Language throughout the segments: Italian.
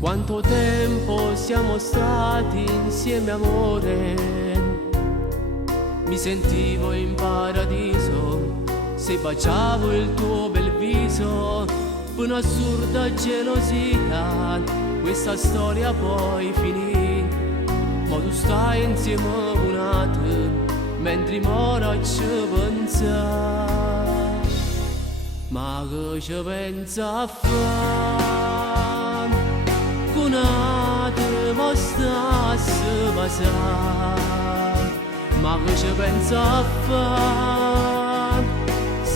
Quanto tempo siamo stati insieme, amore. Mi sentivo in paradiso se baciavo il tuo bel viso. Până assurda gelosia, questa storia poi finì. Ma tu stai insieme un'altra, mentre mora ci pensa. Ma che ci pensa a fare? Cu un'altra mo sta a se basare. Ma che ci pensa a fare?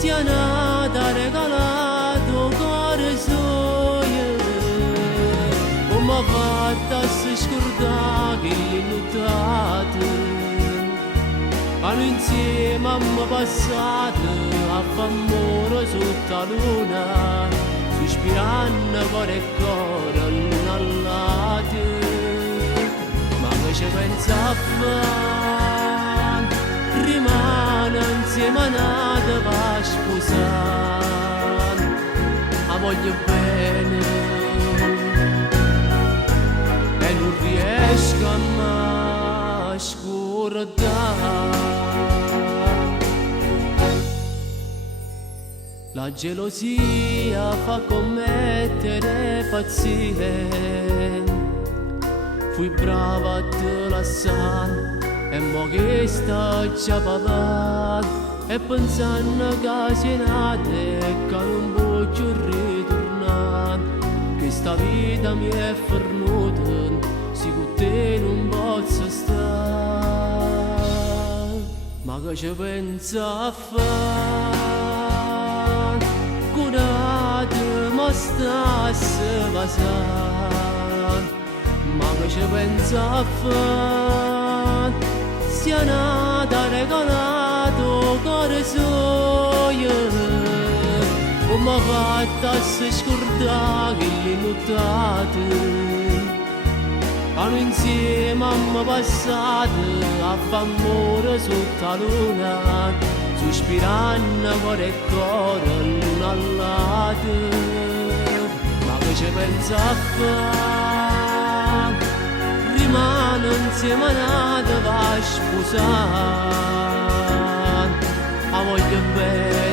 Sia nata regalato cuore suo. Come ha fatto a si scordare che le nottate hanno insieme hanno passato a f'amore sotto la luna, sospirando cuore e cuore l'una all'altra. Ma che ci pensa a fare? Rimane insieme a nata per sposare. La voglio bene e non riesco a mai scordare. La gelosia fa commettere pazzie. Fui brava a te lasciare e mo che sta già parlando e pensando che sei nata e che non voglio ritornare. Che sta vita mi è fornuta, se con te non posso stare. Ma che ci pensa a fare? Curate mo sta a se basare. Ma che ci pensa a fare? Sia nata regalato cuore suo. Come ha fatto a si scordare che le nottate hanno insieme hanno passato a f'amore sotto la luna, sospirando cuore e cuore l'una all'altra. Ma che ci pensa a fare? Rimane insieme a nata per sposare. La voglio bene